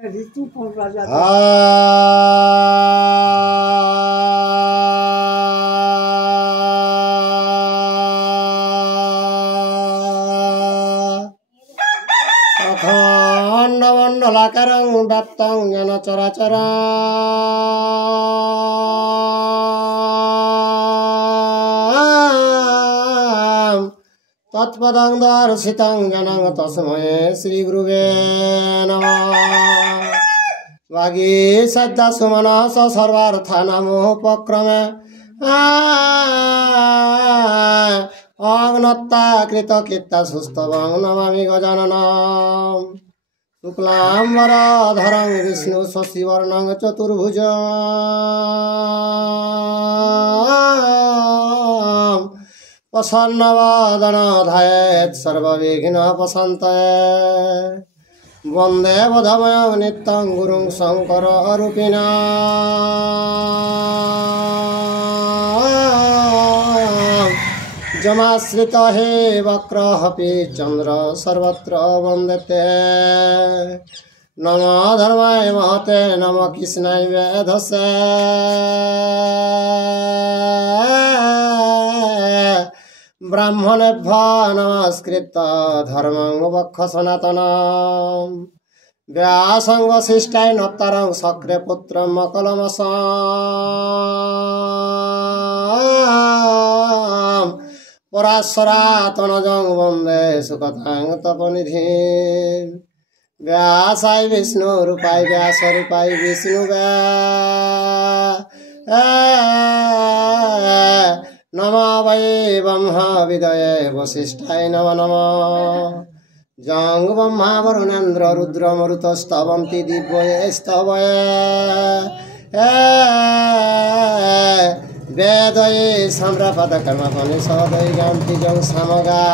अखण्डमण्डलाकारं व्याप्तं येन चराचरम् तत्पदं दर्शितं येन तस्मै श्रीगुरुवे नमः। वागीसद्यसुमनस सर्वार्थानामुपक्रमे अग्नत्ता कृतकीर्ता सुस्तवं नमामि गजाननम्। शुक्लाम्बरधरं विष्णु शशिवर्णं चतुर्भुजं प्रसन्नवदनं ध्यायेत् सर्वविघ्नोपशान्तये। वन्दे बुधमयं नित्यं गुरुं शङ्कररूपिणं। जमाश्रित हे वक्रहपि चन्द्र सर्वत्र वन्दते। नमो धर्माय महते नमो कृष्णाय वेधसे। ब्राह्मणेभ्यो नमस्कृत्य धर्मं वक्ष सनातनं। व्यासं वसिष्ठाय नप्तारं शक्रे पुत्रं मकलमसां। पराशरातनजं वन्दे सुकतां तपनिधिं। व्यासाय विष्णुरूपाय व्यासरूपाय विष्णुवे नमो वै ब्रह्मा विदये वसिष्ठाय नमो नमः। जं ब्रह्मा वरुणेन्द्र रुद्रमरुतस्तवन्ति दिव्यैस्तवये वेदये सम्रापदकर्मपनिषदयै जं सामगा।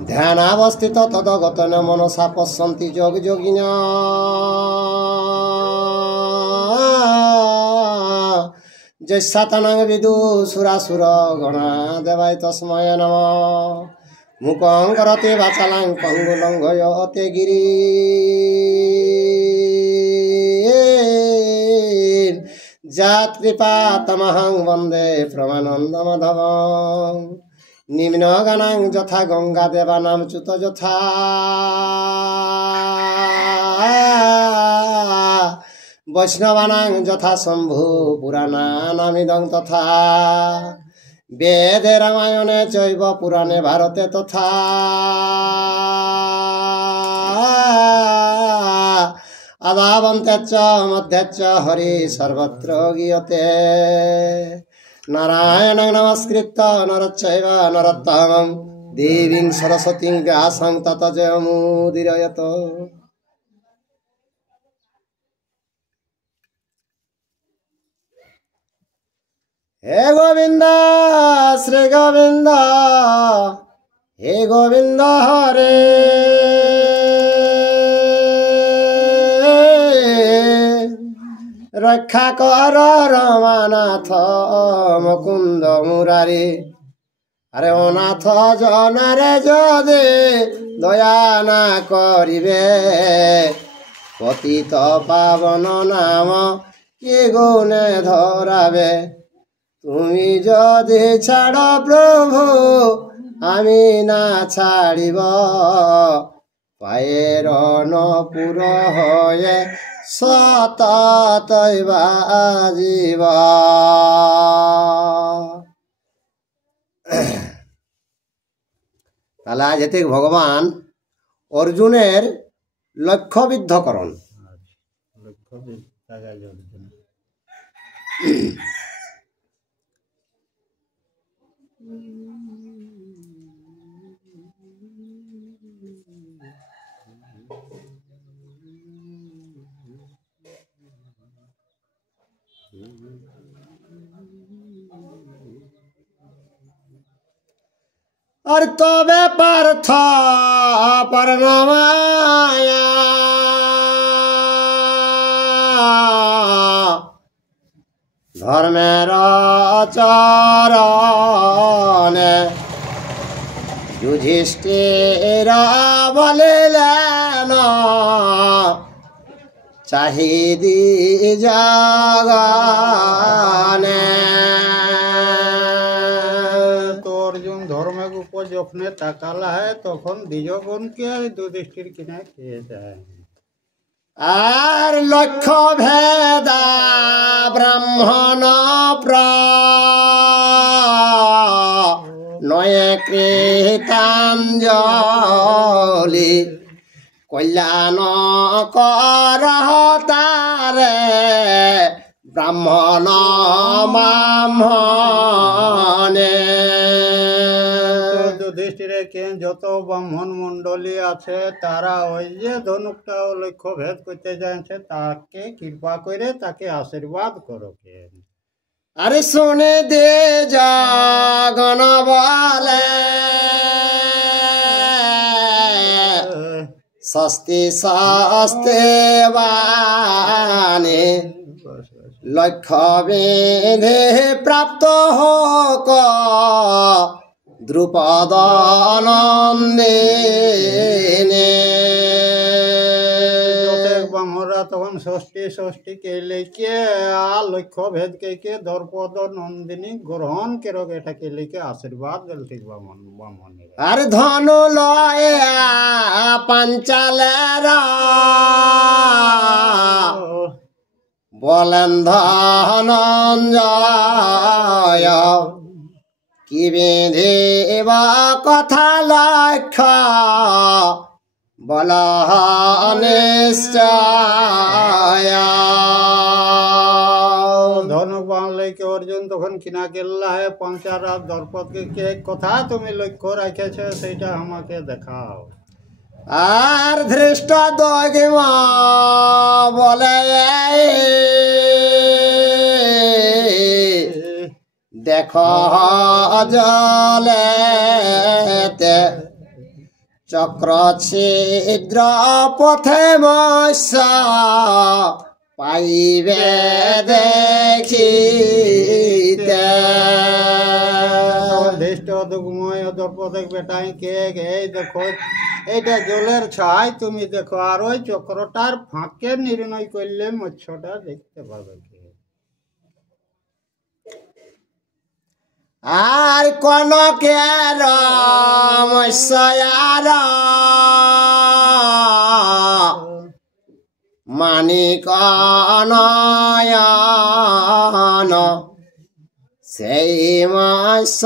ध्यानावस्थित तदगतेन मनसा पश्यन्ति योगयोगिनः। जैसातनं विदुसुरासुरगणा देवाय तस्मै नमः। मुखं करोति वाचालं पङ्गुलं लङ्घयते गिरिं। यत्कृपातमहं वन्दे परमानन्दमाधवं। निम्नगणं यथा गङ्गादेवानां च्युत यथा वैष्णवानां यथा शम्भु पुराणानामिदं तथा। वेदे रामायणे चैव पुराणे भारते तथा। आदावन्ते च मध्ये च हरि सर्वत्र गीयते। नारायणं नमस्कृत्य नरश्चैव नरोत्तमं देवीं सरस्वतीं व्यासं ततो जयमुदीरयेत्। हे गोविंद श्री गोविंद हे गोविंद हरे। रक्षा कर रमानाथ मुकुंद मुरारी। अरे अनाथ जनारे जदे दया ना करिबे। पतित पावन नाम के गुणे धराबे। তুমি যদি ছাড় প্রভু আমি না ছাড়িব। পায়ের নপুর হয়ে সততই বাজিব। তাহলে আজ এতে ভগবান অর্জুনের লক্ষ্যবিদ্ধকরণ। और तबे पार्थ परमाया धर्मेर आचरणे युधिष्ठिर बलिलेन চাহিদি জাগানে। তো অর্জুন ধর্মের উপর যখন তাকালা হয় তখন দ্বিজগণকে যুধিষ্ঠির কিনা খেয়ে যায়। আর লক্ষ্য ভেদা ব্রাহ্মণ নয়ে কৃতাঞ্জলি কল্যাণ কর তারে ব্রাহ্মণ ব্রাহ্মণে। যুধিষ্ঠিরে যত ব্রাহ্মণ মন্ডলী আছে তারা ওই যে ধনুকটা লক্ষ্য ভেদ করতে যাচ্ছে তাকে কৃপা করে তাকে আশীর্বাদ করো। আরে শুনে দে জগন বলে স্বস্তি স্বস্তে বাণী লক্ষ্য বেঁধে প্রাপ্ত হোক দ্রুপদ নন্দিনী। ব্রাহ্মণরা তখন ষষ্ঠী ষষ্ঠীকে লেখে আর লক্ষ্য ভেদ কে দ্রৌপদ নন্দিনী গ্রহণ কেরক এটাকে লিখে আশীর্বাদ দিল ঠিক ব্রাহ্মণ। আর ধনু লয়ে পাঞ্চালের বলেন ধনঞ্জয় কি বেঁধেব কথা লক্ষ্য বল নিশ্চয়। ধনুক বাংলাকে অর্জুন তখন কিনা গেল্লা হয় পঞ্চারাত দ্রৌপদকে কে কথা তুমি লক্ষ্য রাখেছ সেইটা আমাকে দেখাও। আর ধৃষ্ট দগিম বলে দেখো জলেতে চক্র ছিদ্র পথে মৎস্য পাইবে দেখিতে। ধৃষ্ট দুগ্ময় দ্রৌপদক বেটাই কে এই দেখো এইটা জলের ছাই তুমি দেখো আর ওই চক্রটার ফাঁকে নির্ণয় করলে মৎস্যটা দেখতে পাবে। আর কনকের মৎস্যার মানিক নয়ন সেই মৎস্য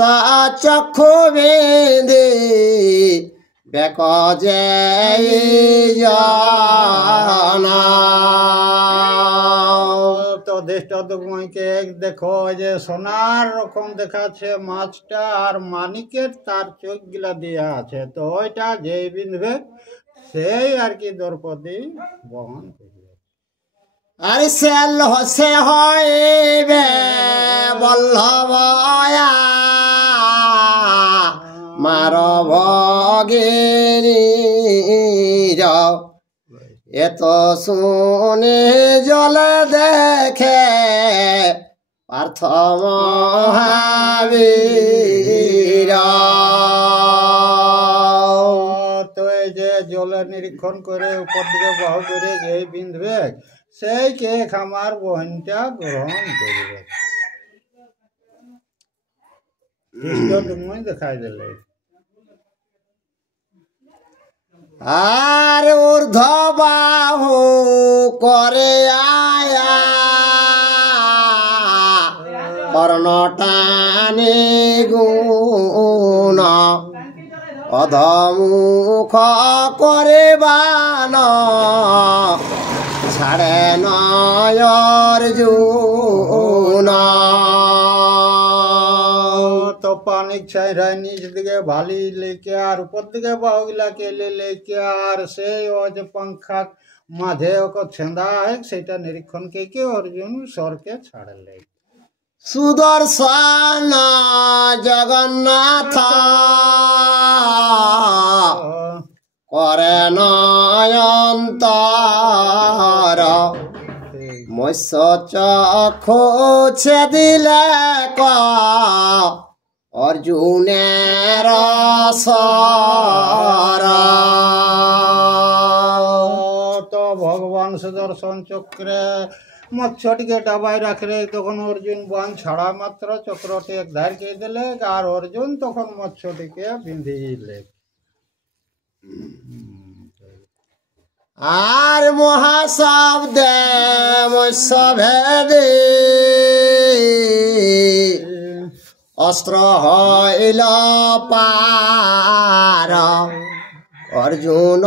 চক্ষু বেঁধে বেক যে জানা। তো দেশটা দুগ্ময়কে দেখো যে সোনার রকম দেখাচ্ছে মাছটা আর মানিকের তার চোখ গিলা দেওয়া আছে। তো ওইটা যে বিঁধবে সেই আর কি দ্রৌপদী বহন করবে। আর সে হইবে বল্লভয়া মার ভগিনী এত শুনে জলে দেখে পার্থ মহাবীর। তো এই যে জলে নিরীক্ষণ করে উপর দিকে বাহু করে যে বিঁধবে সেই কেক আমার বোনটা গ্রহণ করবে। দেখাই দিলে আর ঊর্ধ্ব বাহু করে আয়া কর্ণটানে গুণ অধমুখ করে বান ছাড়ে নয়র্জুন। তো পানি ছাইরা নিচ দিকে ভালি লেকে আর উপর দিকে বাহুগুলাকে লেকে আর সেই ও যে पंखा মাঝে ওকে ছেঁদা হয় সেটা নিরীক্ষণ কে অর্জুন স্বরকে ছাড়লে। সুদর্শন জগন্নাথ করে নয়ন্তর মৎস্য চক্ষু ছেদিলে ক অর্জুনের সর। তো ভগবান বাণ সুদর্শন চক্রে মৎস্যটিকে ডাবায় রাখলে তখন অর্জুন বাণ ছাড়া মাত্র চক্রটি এক ধারকে দিলে আর অর্জুন তখন মৎস্যটিকে বিঁধিলে। আর মহাশব্দে মৎস্যভেদে অস্ত্র হইল পার, অর্জুন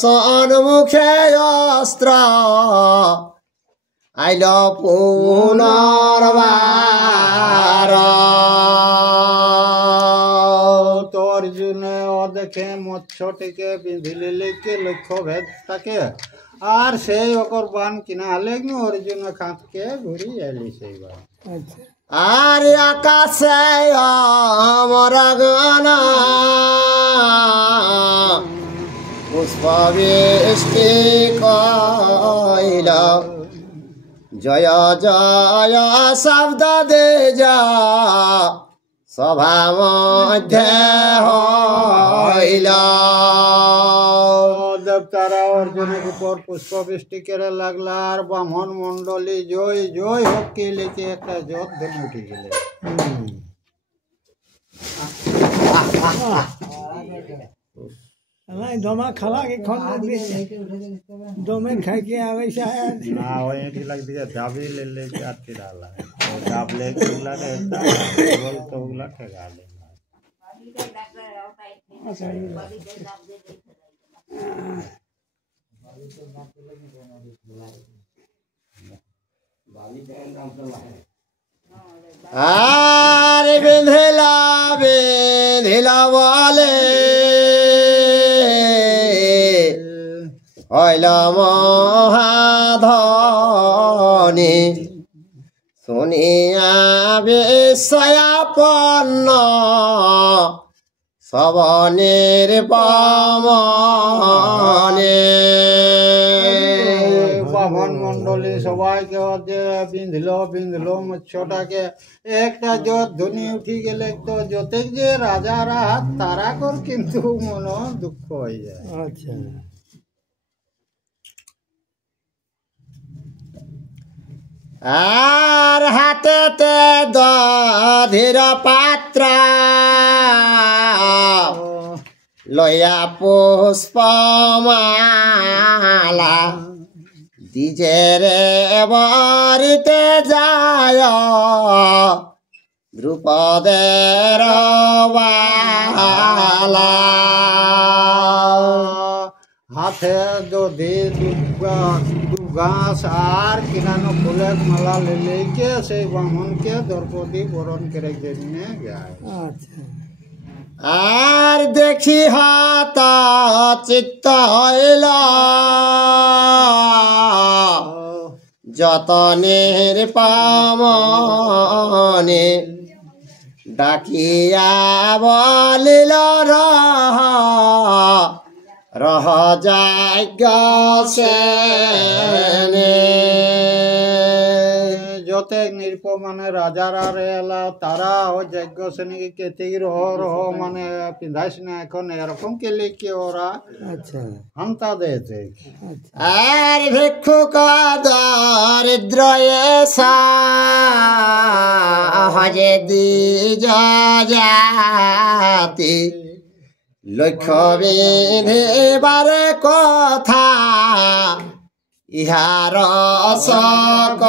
সন্মুখে অস্ত্র আইল পুনর্বার। তো অর্জুনে দেখে মৎস্যটিকে বিঁধিলে লিখে লক্ষ্য ভেদটাকে আর সেই অকর বান কিনা হলে অর্জুন খাঁতকে ঘুরি এলি সেই বান। আর আকাশে অমর গণ পুষ্প বৃষ্টি কইল, জয় জয় শব্দ দে যা সভা মধ্যে হইল। দেবতারা অর্জুনের উপর পুষ্প বৃষ্টি করে লাগলা আর ব্রাহ্মণ মন্ডলী জয় জয় হোক কে লিখে একটা জোর ধরে উঠে গেলে। দমা খালা के खन दमे खाई के आवे शायद ना होए की लग दिया दाबी ले ले के आती डाला और दाब ले किला के बोल तो उला ठगा ले। আর বেঁধেলা বেঁধেলা বলে হইল মহাধনী, শুনিয়া বিস্ময়াপন্ন সবনের পামনে। ব্রাহ্মণ মন্ডলী সবাইকে বিঁধলো মৎস্যটাকে একটা জোর ধ্বনি উঠি গেলে তো যতে যে রাজারা হাত তারা কর কিন্তু মন দুঃখ হয়ে যায়। আচ্ছা আর হাতেতে দধির পাত্র লয়া পুষ্পমালা, দ্বিজেরে বাড়িতে যায় দ্রুপদের বালা। হাতে দধি ঘাস আর কিনানো ফুলের মালা লেকে সেই ব্রাহ্মণকে দ্রৌপদী বরণ করে জন্য যায়। আচ্ছা আর দেখি হাত চিত্ত হইল যতনের পামনে, ডাকিয়া বলিল রহ যাজ্ঞ সেনে। যতে নিরপ মানে রাজারা এলা তারা ও যজ্ঞ শ্রেণীকে কেতেই রহ রহ মানে পিন্ধাইস না এখন এরকম কে লিখে ওরা আচ্ছা হান্তা দিয়েছে। আর ভিক্ষুক দরিদ্র হজে দ্বিজ জাতি, লক্ষ্য বিধিবার কথা ইহার সকতে।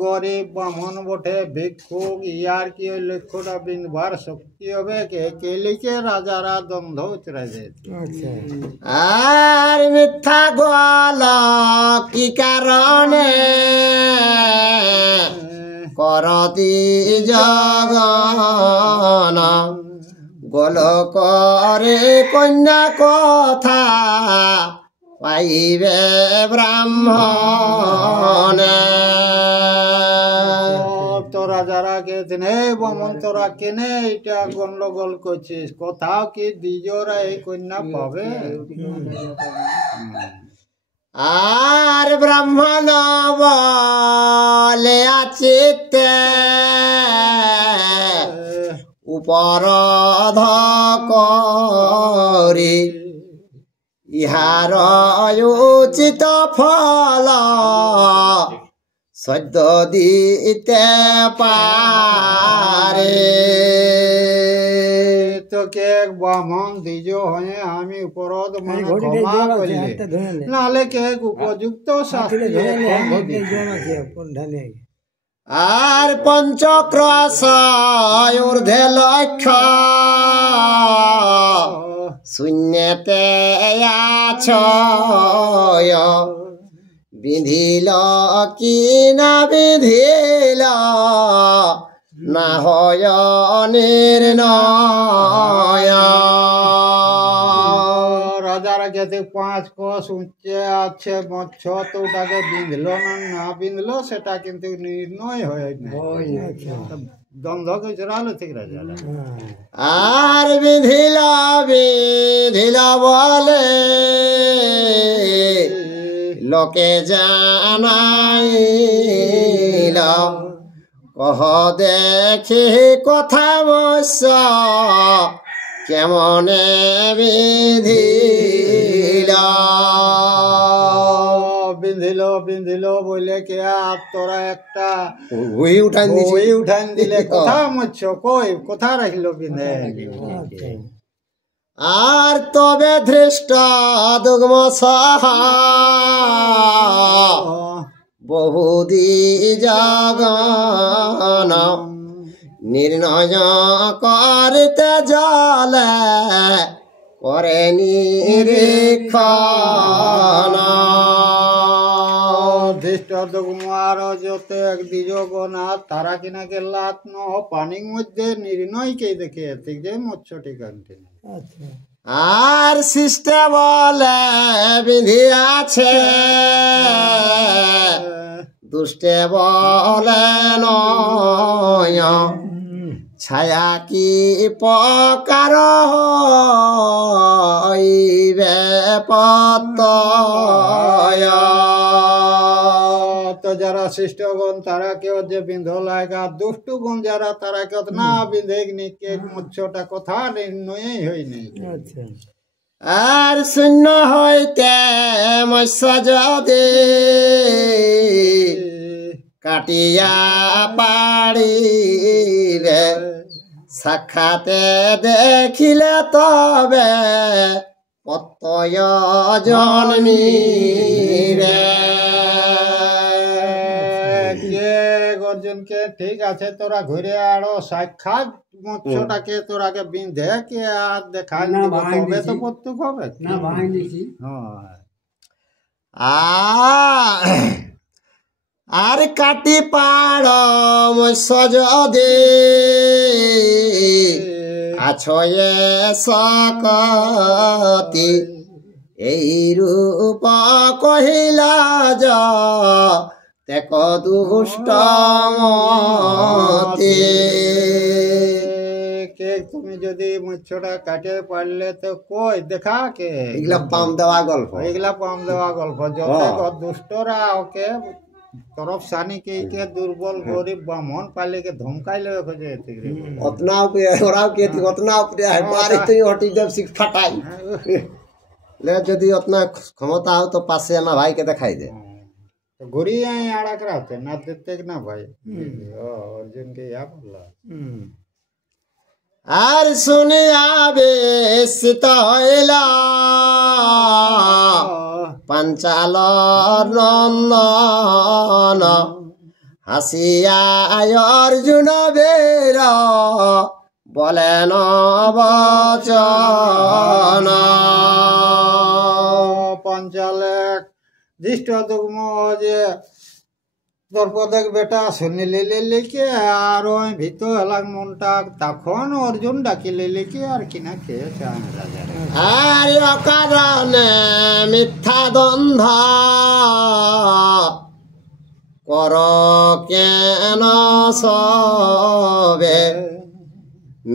গরিব ব্রাহ্মণ বটে ভিক্ষুক ইয়ার কি ওই লক্ষ্যটা বিনবার শক্তি হবে কে লিখে রাজারা দ্বন্দ্ব উতরে যেত। আচ্ছা আর মিথ্যা গোয়াল কি কারণে করতি জগন, গোল করে কন্যা কথা পাইবে ব্রাহ্মণ। তো রাজারা গেছেন এই ব্রাহ্মণ তোরা কেনে এটা গন্ডগোল করছিস, কোথাও কি দ্বিজরা এই কন্যা পাবে? আর ব্রাহ্মণ বলে আচিতে উপরধ করি, ইহার উচিত ফল সদ্য দিতে পারে। তোকে ব্রাহ্মণ দ্বিজ হয়ে আমি উপরোধ মানে ক্ষমা করলে নালে কে উপযুক্ত শাস্তি আর পঞ্চক্রশ ঊর্ধ্বে লক্ষ্য শূন্যতে আছয় বিধিল কি না বিধিল না হয় নির্ণয়। রাজার কাছে 5 কোষ উচ্চে আছে মৎস্য, তো ওটাকে বিঁধলো না না বিঁধলো সেটা কিন্তু নির্ণয় হয় না, দ্বন্দ্ব গুজরালো ঠিক রাজা। আর বিধিল বিধিল বলে লোকে জানাইল কহ দেখি কথা মৎস্য কেমনে বিধিল। বিঁধিল বিঁধিল বলে কে আর তোরা একটা উই উঠান দিলে কথা মৎস্য কই কথা রাখিল বিঁধে। আর তবে ধৃষ্ট দুগ্ম বহুদি জগন নির্ণয় করতে জলে করে নিরীক্ষণ। ধৃষ্ট দুগ্মার যতে দ্বিজগণা তারা কিনা গেলাত পানির মধ্যে নির্ণয়কে দেখে যে মৎস্যটি কান্তি। আর সৃষ্টে বলে বিধি আছে দুষ্টে বলে নয় ছায়া কি প্রকার হইবে পতয়। তো যারা শিষ্টগণ তারা কেউ যে বিন্ধ লাগা দুষ্টগুণ যারা তারা কেউ না বিন্ধে নিকে মৎস্যটা কথা নির্ণয় হয়নি। আর শূন্য হইতে মৎস্য যদি কাটিয়া পাড়িবে সাক্ষাতে দেখিলে তবে প্রত্যয় জন্মিবে। গর্জনকে ঠিক আছে তোরা ঘুরে আড়ো সাক্ষাৎ মৎস্যটাকে তোরাকে বিন্ধে কে আর দেখা তবে তো প্রত্যুক হবে না ভাই দিছি। আর কাটি পাড় মৎস্য যদি আছয়ে সকতি এই রূপ কহিলা যা তেক দুষ্ট মতি। কে তুমি যদি মৎস্যটা কাটে পারলে তো কই দেখা কে এগুলা পাম দেওয়া গল্প, এগুলা পাম দেওয়া গল্প। যত দুষ্টরা ওকে তরফ সানি কে দুর্বল গরিব ব্রাহ্মণ পালে কে ধমকাইলে খোঁজে অতনা ওরাও কে অতনা মারি তুই হটি দেব শিখ ফাটাই ले যদি অতনা ক্ষমতা हो तो पास से ना भाई के दिखाई दे तो घुरी आई आड़ा कराते ना देते ना भाई। अर्जुन के या बोला আর শুনিয়া বেশিত হইলা পাঞ্চাল নন্দন হাসিয়া অর্জুন বীর বলেন বচন। পাঞ্চালে দৃষ্ট দুগ্ম যে দর্পদেক বেটা শুনিলে লিখে আর ওই ভিতর এলাক মনটা তখন অর্জুন ডাকিলে লিখে আর কিনা খেয়েছে আর অকারণে মিথ্যা দ্বন্দ্ব কর কেন সবে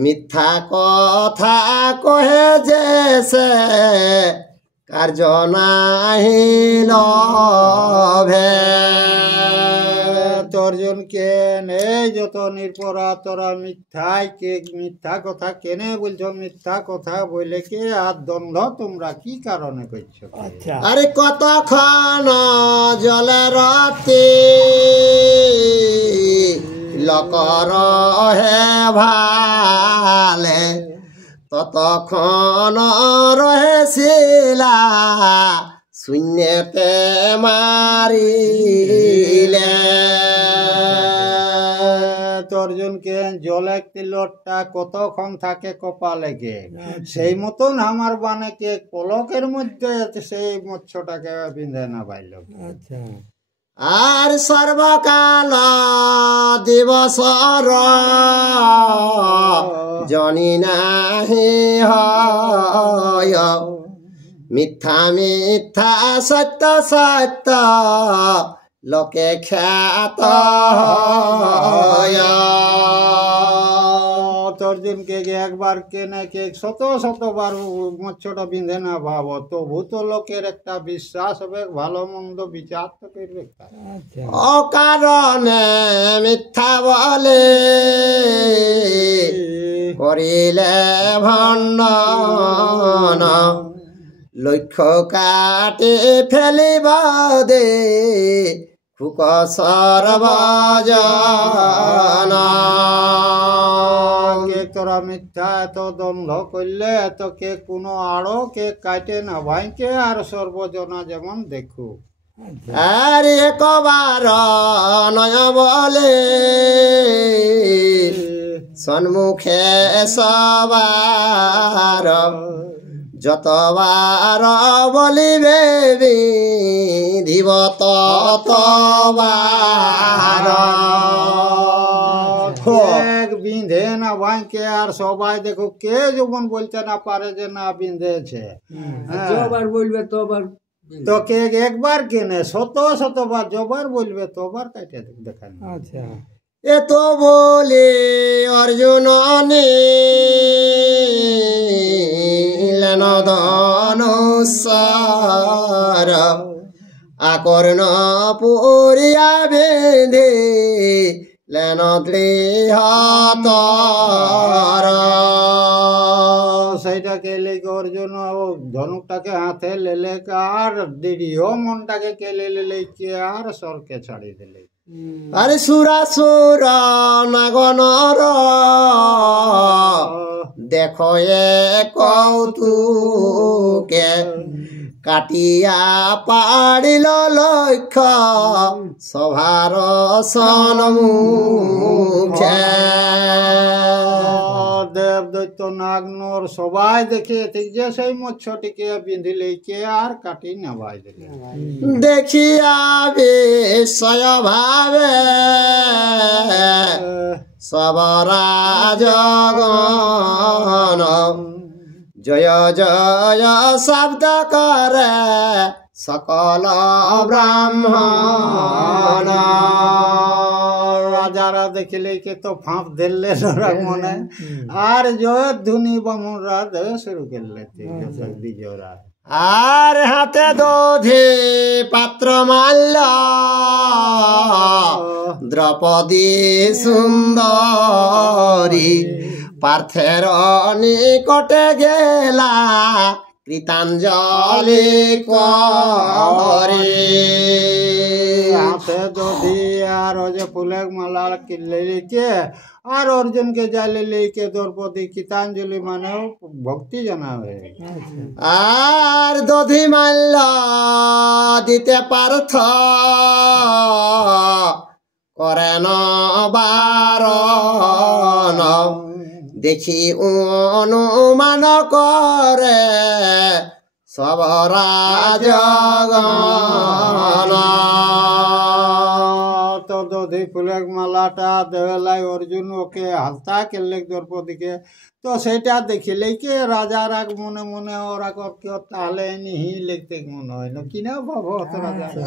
মিথ্যা কথা কহে যে সে কার্য নাহি লভে। তোরজন কেন এই যত নির্পরা তোরা মিথ্যাই কে মিথ্যা কথা কেনে বলছো মিথ্যা কথা বলে কে আর দ্বন্দ্ব তোমরা কি কারণে করছো আচ্ছা আরে কতক্ষণ জলে রতি লকর হে ভালে ততক্ষণ রহেছিলা শূন্যতে মারিলে তোরজনকে জল একটি লোটটা কতক্ষণ থাকে কপালে গে সেই মতন আমার বানে কে পলকের মধ্যে সেই মৎস্যটাকে বিঁধে না পাইল আচ্ছা আর সর্বকাল দিবসর জনি নাহি হয় মিথ্যা মিথ্যা সত্য সত্য লোকে খ্যাত তোরজনকে একবার কেনে কে শত শতবার মৎস্যটা বিঁধে না ভাবো তবু তো লোকের একটা বিশ্বাস হবে ভালো মন্দ বিচার তো করবে আচ্ছা অকারণে মিথ্যা বলে করিলে ভণ্ডন লক্ষ্য কাটে ফেলিব দে ফুক সর্বজন কে তোরা মিথ্যা এত দ্বন্দ্ব করলে এত কে কোনো আড়ো কে কাটে না ভাইকে আর সর্বজনা যেমন দেখু আর একবার নয় বলে সন্মুখে সবার যতবার বলিবে বিধিব ততবার এক বিঁধে না ভাইকে আর সবাই দেখো কে যেমন বলতে না পারে যে না বিঁধেছে যবার বলবে তবার তো কে একবার কেনে শত শতবার যবার বলবে তবার কাটে দেখান আচ্ছা এত বলে অর্জুন নিলেন ধনুস্বর আকর্ণ পুরিয়া বেঁধে লেন দৃঢ়তর সেইটাকে লেগে অর্জুন ধনুকটাকে হাতে লেলে আর দৃঢ় মনটাকে কেলে লেলে কে আর সরকে ছাড়ি দিলে আরে সুরাসুর নাগনর দেখো এ কৌতুকে কাটিয়া পাড়িল লক্ষ্য সভার সন্মুখে দেব দৈত্য নাগনর সবাই দেখে ঠিক যে সেই মৎস্যটিকে বিঁধিলে কে আর কাটি নেবাই দিলে দেখিয়া বিস্ময় ভাবে সবরাজগণ জয় জয় শব্দ করে সকল ব্রাহ্মণ রাজারা দেখিলে কে তো ফাঁপ দিলে মনে আর জয় ধুনি বামুনরা দেওয়া শুরু করলে বিজয়রা আর হাতে দধি পাত্র মাল্য দ্রৌপদী সুন্দরী পার্থের নিকটে গেলা কৃতাঞ্জলি করে হাতে যদি আর যে ফুলের মালা লেলিকে আর অর্জুনকে জালে লেকে দ্রৌপদী কৃতাঞ্জলি মানে ভক্তি জানাবে আর দধি মাল্য দিতে পার্থ করেন বারণ দেখি অনুমান করে সবরাজগণ তো দধি ফুলের মালাটা দেওয়ালাই অর্জুন ওকে হালতা কেলে দ্রৌপদীকে তো সেটা দেখিলেই কে রাজারা মনে মনে ওরা কেউ তাহলে নিহি লিখতে মনে হয় না কিনা ভাবো রাজা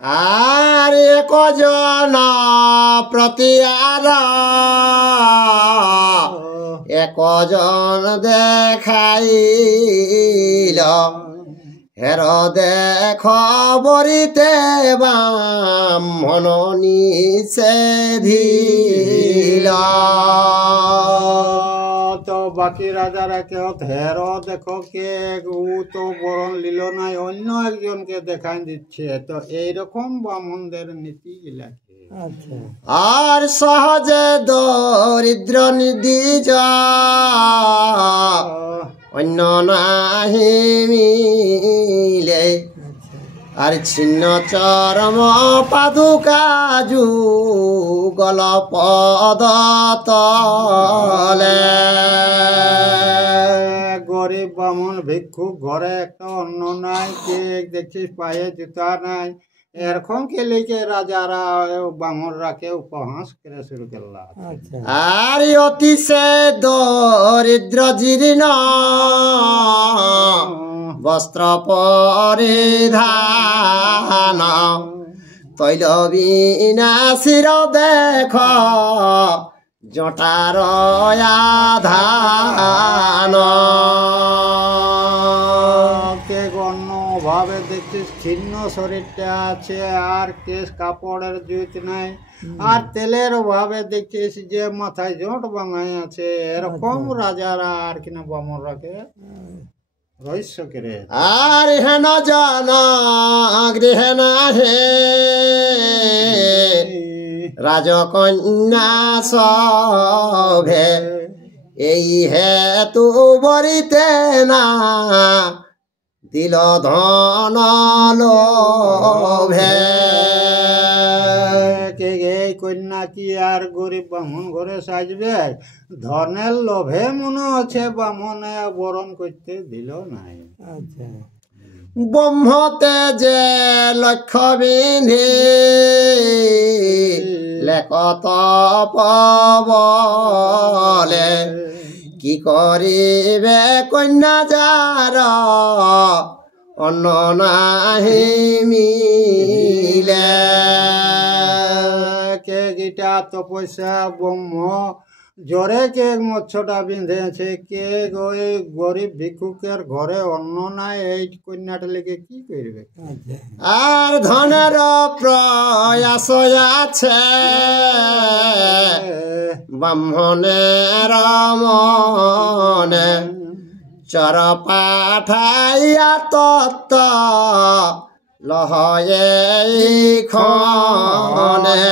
আর একজন প্রতি আর একজন দেখাইল হের দেখ বরিতে ব্রাহ্মণ নিষেধিলা। তো বাকি রাজারা কেউ হের দেখো কে ও তো বরণ লিল নাই, অন্য একজনকে দেখাই দিচ্ছে। তো এইরকম ব্রাহ্মণদের নীতি গিলা। আচ্ছা আর সহজে দরিদ্র নিদিজ অন্য নাহি মিলে। আর ছিন্ন চরম পাদুকা যুগল পদ তলে। গরিব ব্রাহ্মণ ভিক্ষুক ঘরে একটা অন্ন নাই, কে দেখছিস পায়ে জুতা নাই, এরকম কে লিখে রাজারা ব্রাহ্মণরা কে উপহাস করে শুরু করলা। আচ্ছা আর অতিশে দরিদ্র জীর্ণ বস্ত্র পরিধান। তৈল বিনাশির দেখ জটার আধান। কে অন্য ভাবে দেখছিস ছিন্ন শরীরটা আছে, আর কেশ কাপড়ের জুত নাই, আর তেলের অভাবে দেখছিস যে মাথায় জোট বাঙাই আছে। এরকম রাজারা আর কিনা ব্রাহ্মণরাকে রহস্য করে। আর হেন জন গৃহে নাহে রাজকন্যা সভে। এই হেতু বরিতে না দিল ধন লোভে। কে এই কন্যা কি আর গরিব ব্রাহ্মণ ঘরে সাজবে? ধনের লোভে মনে হচ্ছে ব্রাহ্মণে বরণ করতে দিল নাই। আচ্ছা ব্রহ্মতে যে লক্ষ্য বিধি লেখ তপবলে। কি করিবে কন্যা যার অন্য নাহি মিলে। কে গীতা তপস্যা ব্রহ্ম জ্বরে কে মৎস্যটা বিঁধেছে, কে ওই গরিব ভিক্ষুকের ঘরে অন্ন নাই, এই কন্যাটা লেগে কি করবে? আচ্ছা আর ধনের প্রয়াস আছে ব্রাহ্মণের মনে। চর পাঠাইয়া তত্ত্ব লহয়ে খনে।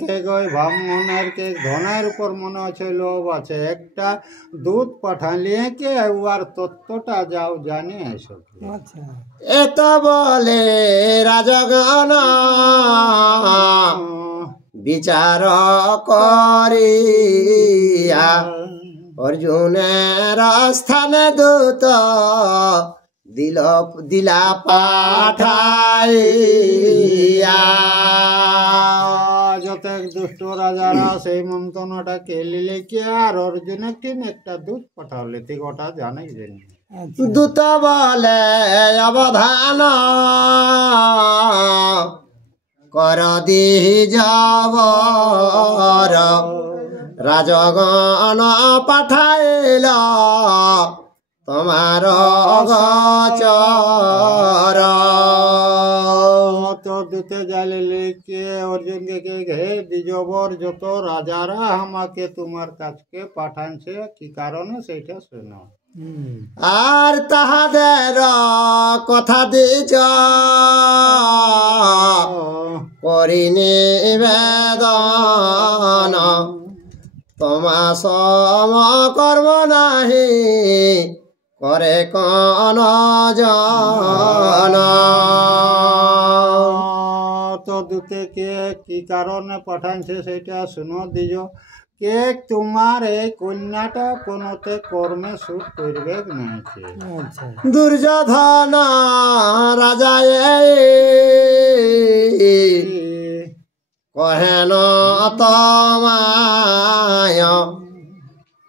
কে গই ব্রাহ্মণের কে ধনের উপর মনে হচ্ছে লোভ আছে, একটা দুধ পাঠালিয়ে কে আর তত্ত্বটা যাও জানে এসব। আচ্ছা এত বলে রাজগণ বিচার করিয়া। অর্জুনের স্থানে দূত দিলা পাঠাইয়া। যত দুষ্ট রাজারা সেই মন্ত্রণাটা কেলি লেখে আর অর্জুনের টিম একটা দুধ পাঠালে তুই গোটা জানাই জানি। দূত বলে অবধান কর দিহি যাবর। রাজগণ পাঠাইল তোমার গচর। তো দূতে জালে লেখে অর্জুনকে কে ঘে দ্বিজবর যত রাজারা আমাকে তোমার কাছকে পাঠানছে, কি কারণে সেইটা শোনো। আর তাহাদের কথা দিজ করি নিবেদন। তোমা সম কর্ম নাহি করে কোন জন। তো দূতে কে কি কারণে পাঠানছে সেটা শুনো দিজ। কে তোমার এই কন্যাটা কোনোতে কর্মে সুখ করবে নাকি? আচ্ছা দুর্যোধন রাজা কহেন তমায়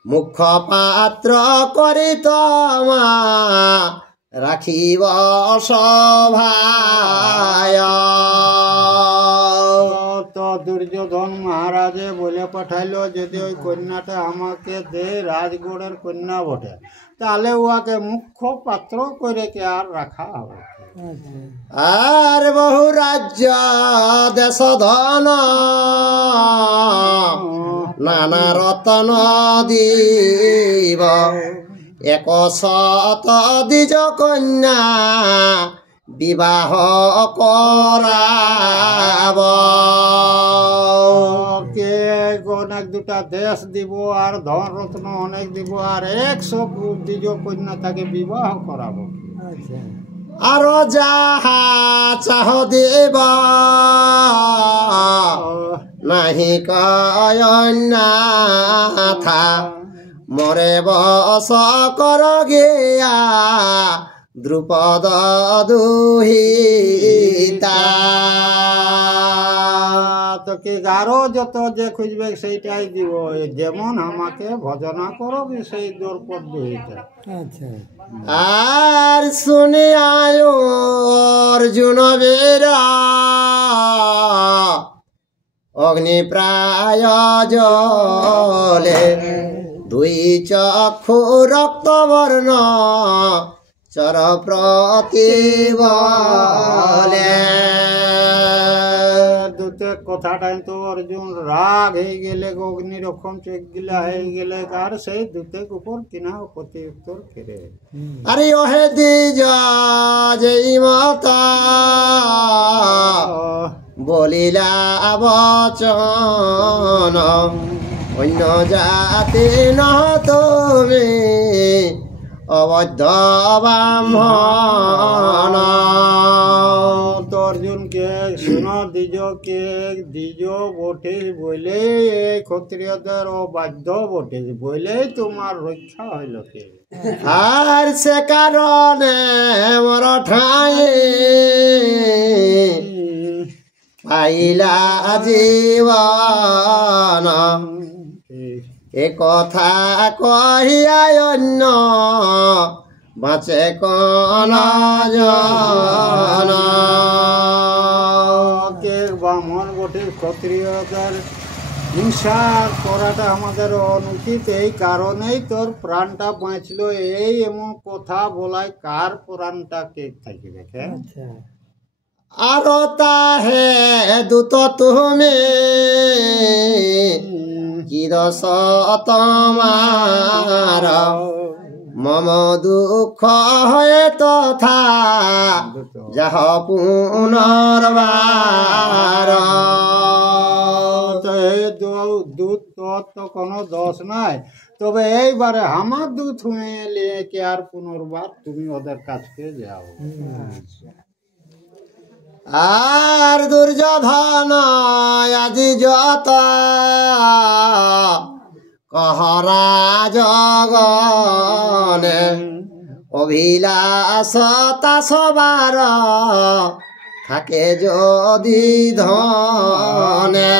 মুখ্য পাত্র করি তোমা রাখিব সভায়। তো দুর্যোধন মহারাজে বলে পাঠাইলো যদি ওই কন্যাটা আমাকে দে, রাজগড়ের কন্যা বটে, তাহলে উহাকে মুখ্য পাত্র করে কে আর রাখা হবে। আর বহু রাজ্য দেশ ধন নানা রতন দিব, 100 দ্বিজ কন্যা বিবাহ করাব। কে অনেক দুটা দেশ দিব আর ধন রত্ন অনেক দিব আর 100 দ্বিজ কন্যা তাকে বিবাহ করাবো। আর যাহা চাহ দেব নাহি কয়ন্যাথা, মরে বস কর গিয়া দ্রুপদ দুহিতা। তোকে আরো যত যে খুঁজবে সেইটাই দিব, যেমন আমাকে ভজনা করো সেই দ্রৌপদ দুহিতা। আর শুনি আয় অর্জুন বীর অগ্নি প্রায় জলে, 2 চক্ষু রক্তবর্ণ চর প্রতি বলে। দুতে কথাটাই তো অর্জুন রাগ হয়ে গেলে, অগ্নি রকম চোখ গিলা হয়ে গেলে, আর সেই দুতে উপর কিনা প্রতি উত্তর ফিরে। আরে ওহে দ্বিজ যেই মাতা বলিলা বচন, অন্য জাতি ন তুমি অবদ্ধ ব্রাহ্মণ। তো অর্জুনকে শুনো, দ্বিজকে দ্বিজ বটে বলে ক্ষত্রিয়দের অবাধ্য বটে বলে তোমার রক্ষা হইল কে? আর সে কারণে মোর ঠাই পাইলা জীবন, এ কথা কহিয়া অন্য বাঁচে কোন জন। কে ব্রাহ্মণ বটে, ক্ষত্রিয়দের হিংসা করাটা আমাদের অনুচিত, এই কারণেই তোর প্রাণটা বাঁচলো। এই এমন কথা বলাই কার প্রাণটা কে থাকবে? আর তাহে দূত তুমি কি দোষ তোমার, মম দুঃখ হয়ে তথা যাহ পুনর্বার। দুধ তো কোনো দোষ নাই, তবে এইবারে আমার দুধ হয়ে নিয়ে কে আর পুনর্বার তুমি ওদের কাছকে যাও। আর দুর্যোধন আজি যত কহরা জগনে, অভিলাষ তা সবার থাকে যদি ধনে।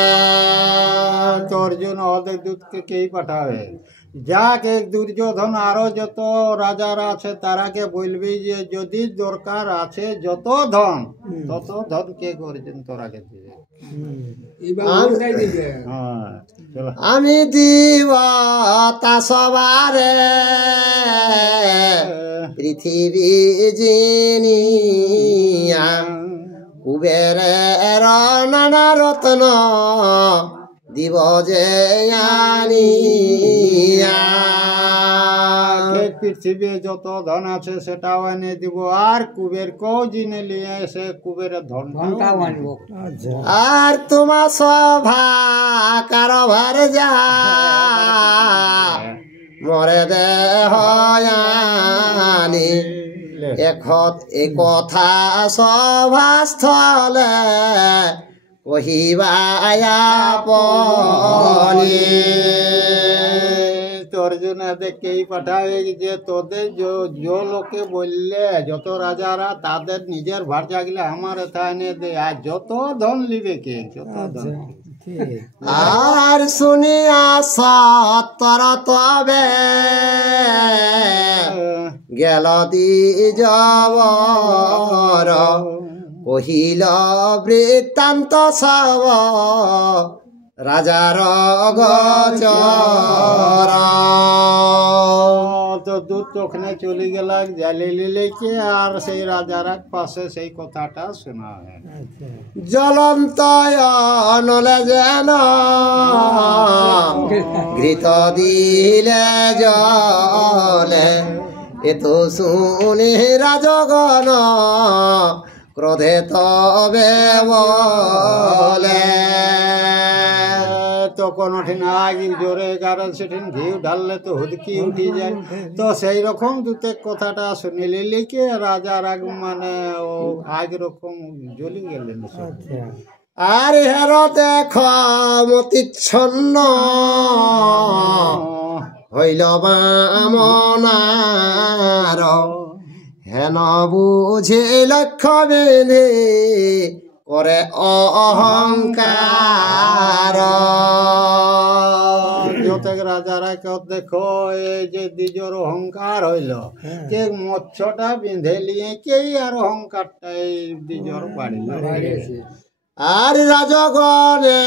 তো অর্জুন ওদের দুধকে কেই পাঠাবে? যাক এক দুর্যোধন আরো যত রাজারা আছে তারাকে বলবি যে যদি দরকার আছে যত ধন তত ধন কে অর্জুন তোরাকে দিবে। আমি দিব তা সবারে পৃথিবী জিনিয়া, কুবেরের নানা রত্ন দিব যে আনিয়া। পৃথিবী যত ধন আছে সেটাও এনে দিব, আর কুবের কেও জিনে নিয়ে এসে কুবেরের ধনটা আনবো। আর তোমার সভা কারবার যা মরে দেহ আনি, এ কথা সভাস্থলে কহিবায়াপনি। অর্জুন দেখেই পাঠাবে যে তোদের লোকে বললে যত রাজারা তাদের নিজের ভাষা গিলা আমার এনে দে, আর যত ধন লিবে কে যত ধন। আর শুনিয়া সত্তর তবে গেল দ্বিজবর, কহিল বৃত্তান্ত সব রাজার গোচর। তো দূত তখনে চলে গেল জালিলি লেকে, আর সেই রাজার পাশে সেই কথাটা শোনা হয়। জ্বলন্ত নলে যেন ঘৃত দিলে জলে, এত শুনি রাজগণ ক্রোধে তবে বলে। তখন ওঠিন আগ জোরে কারণ সেঠিন ঘি ঢাললে তো হুদকি উঠি যায়। তো সেই রকম দূতে কথাটা শুনিলে লিখে রাজার আগ মানে ও আগ রকম জ্বলি গেলেন। আর হের দেখ মতিচ্ছন্ন হইল বামনার, হেন বুঝে লক্ষ্য বেঁধে করে অহংকার। যতেক রাজারা কেউ দেখো এই যে দ্বিজর অহংকার হইল, যে মৎস্যটা বেঁধে নিয়ে কেই আর অহংকারটা এই দ্বিজর বাড়ি আর রাজগণে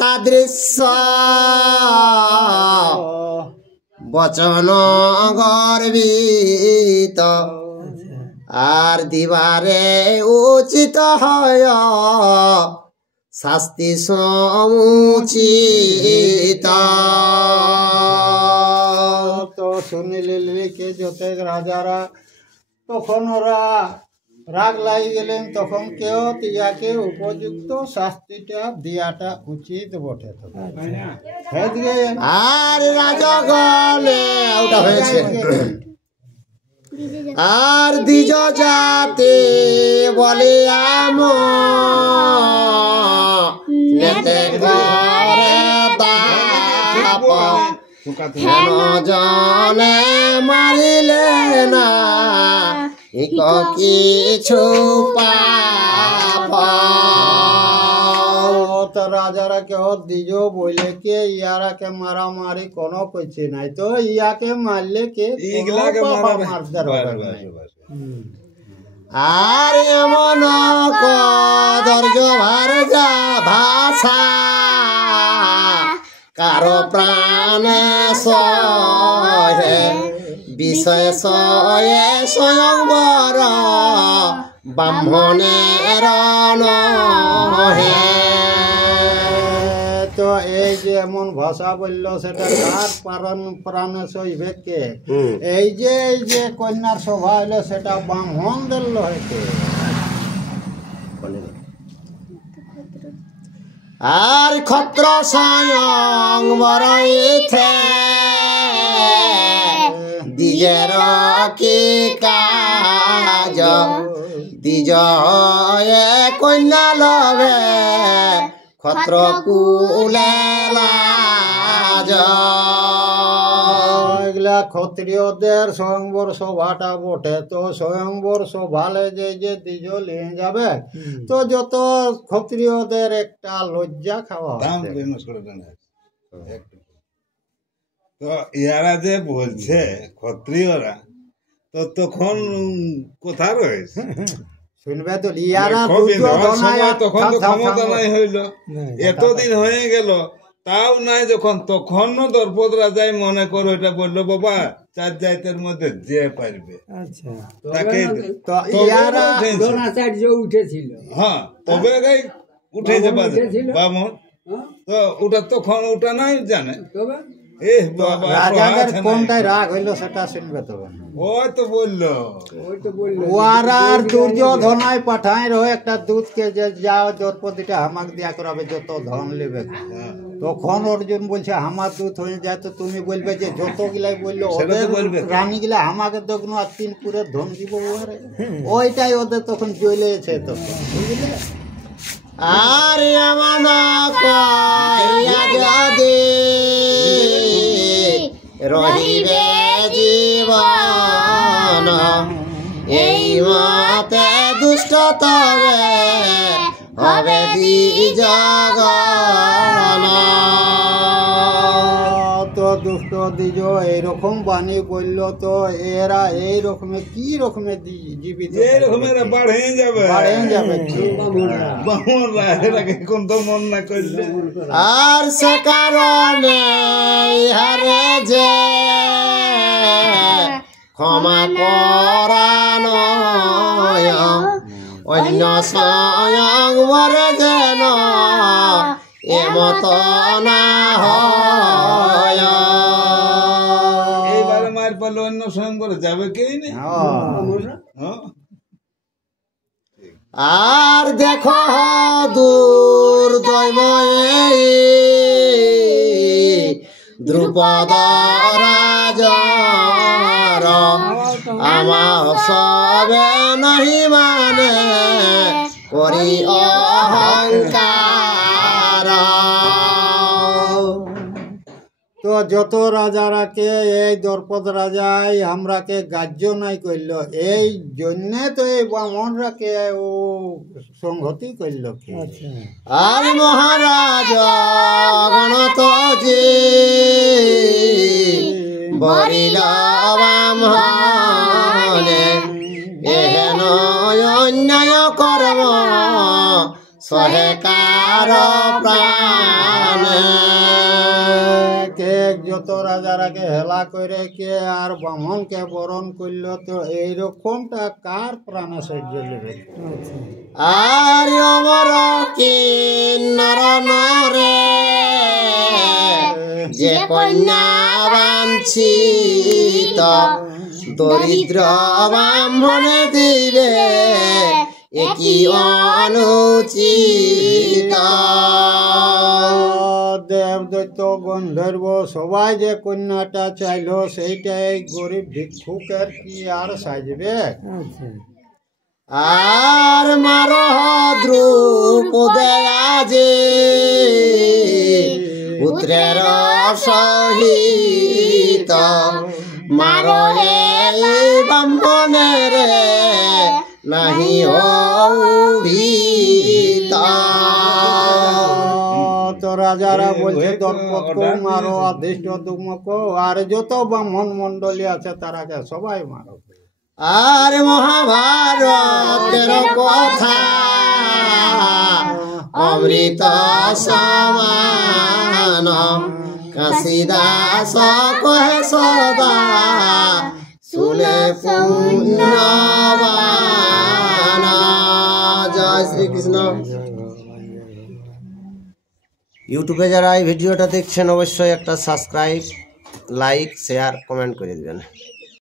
তাদৃশ্য বচন গর্বিত, আর দিবারে উচিত হয় শাস্তি সমুচিত। তো শুনিলে কে যতেক রাজারা তখন ওরা রাগ লাগি গেলেন, তখন কেউ ইয়াকে উপযুক্ত শাস্তিটা দিয়াটা উচিত বটে। আর রাজগণে ওটা হয়েছে, আর দ্বিজ জাতে বলে আম নেতে করে দাপ, হেন জনে মারিলে না ইক কিছু পাপ। তো রাজারা কেউ দ্বিজ বলে কে ইয়ারাকে মারামারি কোনো করছে নাই, তো ইয়াকে মারলে কে মারতে আর এমন কদর্য ভারজা ভাষা কারো প্রাণে সহে, বিষয় সয়ে স্বয়ংবর ব্রাহ্মণের নহে। তো এই যে এমন ভাষা বলল সেটা কার প্রাণে সইবে কে? এই যে কন্যার সভা হইলো সেটা ব্রাহ্মণদের হইতে। আর ক্ষত্র স্বয়ং বরাইতে দ্বিজের কি কাজ, দ্বিজ কন্যা লবে ক্ষত্র কুলে লাজ। এগুলা ক্ষত্রিয়দের স্বয়ংবর সভাটা বটে। তো স্বয়ংবর সভালে যে দ্বিজ নিয়ে যাবে, তো যত ক্ষত্রিয়দের একটা লজ্জা খাওয়া। তো ইয়ারা যে বলছে ক্ষত্রিয়রা, তো তখন কোথা রয়েছে শুনবে তো ইয়ারা তখন তো ক্ষমতা নাই হইল, এতদিন হয়ে গেল তাও নাই যখন, তখন দ্রৌপদ রাজাই মনে করো এটা বললো বাবা চার জাতের মধ্যে যে পারবে তাকে উঠেছিল। হ্যাঁ তবে উঠেছে বামন, তো ওটা তখন ওটা নাই জানে। রাজাদের কোনটাই রাগ হইলো সেটা শুনবে তো। ওই তো বললো ওয়ারার দুর্যোধনায় পাঠায় রো একটা দূতকে যে যাও দ্রৌপদীটা হামাক দিয়া করাবে যত ধন নেবে। তখন অর্জুন বলছে আমার দূত হয়ে যায়, তো তুমি বলবে যে যত গিলাই বললো রানী গিলা আমাকে দেখুন আর 3 পুরে ধন দিব, ওইটাই ওদের তখন জ্বলেছে। তখন বুঝলে আর এমন যদি রহিবে জীবন, এই মতে দুষ্ট তবে হবে দ্বিজগণ। তো দুষ্ট দ্বিজ এইরকম বাণী বললো তো এরা এই রকমে কি রকমে জীবিত এই রকমের বাড়ে যাবে বামনরা এরাকে কোন তো মন না করলে আর সে কারণে হারে যে ক্ষমা করানো অন্য স্বয়ং মরে যেন এমত না হয়। এইবারে মার পারলে অন্য স্বয়ং করে যাবে কেই নেই। আর দেখো দুর্দৈবই দ্রুপদ রাজার আমা সবে নাহি মানে করি অহংকার। তো যত রাজারাকে এই দ্রৌপদ রাজাই আমরাকে গাজ্য নাই করল, এই জন্যে তো এই ব্রাহ্মণরাকে ও সংহতি করল। আর মহারাজ গণত যে বরিল ব্রাহ্মণে এহেন অন্যায় কর্ম সহে কার প্রাণে। কে যত রাজারাকে হেলা করে কে আর ব্রাহ্মণকে বরণ করল, তো এইরকমটা কার প্রাণে সহ্য নেবে? আর অমর কিন্নর নরে যে কন্যা বাঞ্ছিত দরিদ্র ব্রাহ্মণে দিবে একই অনুচিত। দেব দৈত্য গন্ধর্ব সবাই যে কন্যাটা চাইলো সেইটাই গরিব ভিক্ষুকের কি আর সাজবে? আর মার দ্রুপদে আজি পুত্রের সহিত মার ব্রাহ্মণের নাহি অভিত। তো রাজারা বলছে দ্রৌপদ মারো, আদিষ্ট দুমক আর যত ব্রাহ্মণ মন্ডলী আছে তারাকে সবাই মারো। আর মহাভারতের কথা অমৃত সমান কাশীদাস কহে সদা শুনে পুণ্যবান। জয় শ্রীকৃষ্ণ। ইউটিউবে যারা এই ভিডিওটা দেখছেন অবশ্যই একটা সাবস্ক্রাইব, লাইক, শেয়ার, কমেন্ট করে দিবেন।